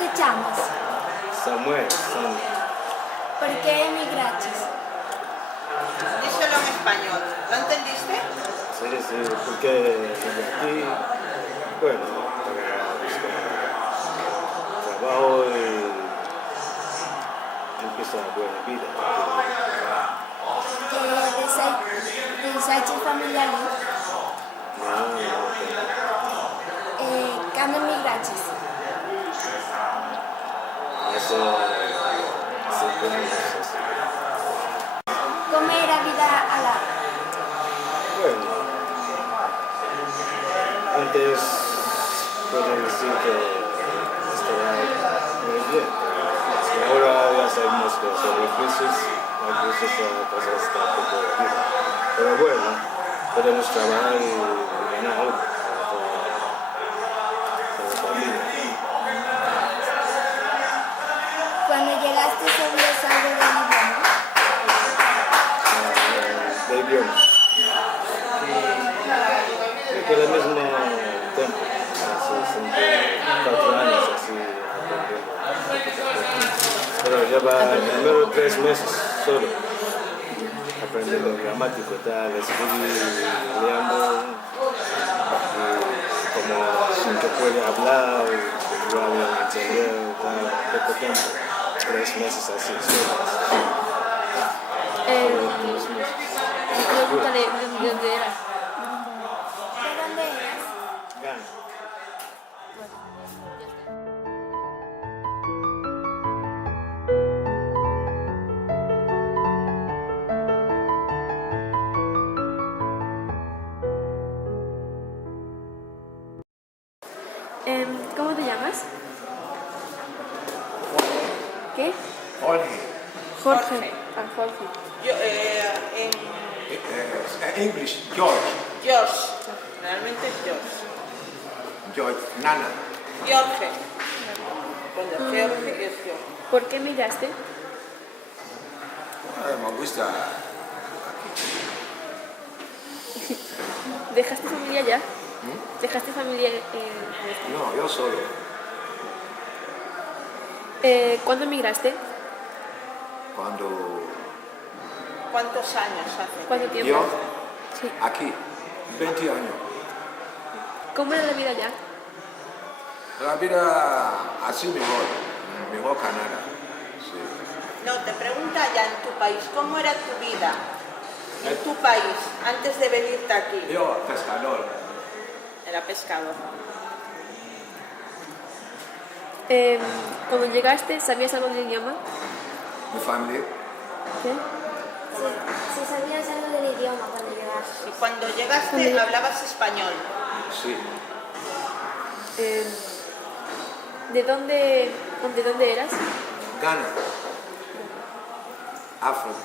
te llamas? Samuel. ¿Por qué emigraste? Díselo en español. ¿Lo entendiste? Sí, porque desde aquí, bueno, para buscar trabajo y empezar buena vida. ¿Deseas familiar? No. ¿Cuándo emigraste? Hace 5 años. ¿Cómo era la vida allá? Bueno, antes puedo decir que estaba muy bien. Y ahora ya sabemos que sobre crisis, la crisis pasa hasta un poco de vida. Pero bueno, podemos trabajar y ganar algo para la familia. Cuando llegaste sabías algo del idioma. De idioma. Que al mismo tiempo, hace 4 años así aprendiendo. Pero lleva primero 3 meses solo aprendiendo gramático, tal, escribir, leyendo, y como que puede hablar, igual entender, tal, poco tiempo, 3 meses así solo. Pregúntale de dónde eras. ¿De dónde eras? Gana. ¿Cómo te llamas? ¿Qué? Jorge. Jorge. Ah, Jorge. Yo, English, George. George. Realmente es George. George, Nana. George. Cuando George es George. ¿Por qué emigraste? Me gusta. ¿Dejaste familia ya? ¿Dejaste familia en España? No, yo solo. ¿Cuándo emigraste? Cuando ¿Cuántos años hace? ¿Cuánto tiempo? yo, Sí. aquí, 20 años. ¿Cómo era la vida allá? La vida así mejor Canadá. Sí. No, te pregunta allá en tu país, ¿cómo era tu vida? En tu país, antes de venirte aquí. Yo, pescador. Era pescador. Cuando llegaste, ¿sabías algo del idioma? Mi familia. ¿Qué? Si sabías algo del idioma cuando llegaste. Y cuando llegaste hablabas español. Sí. ¿De dónde eras? Ghana. África.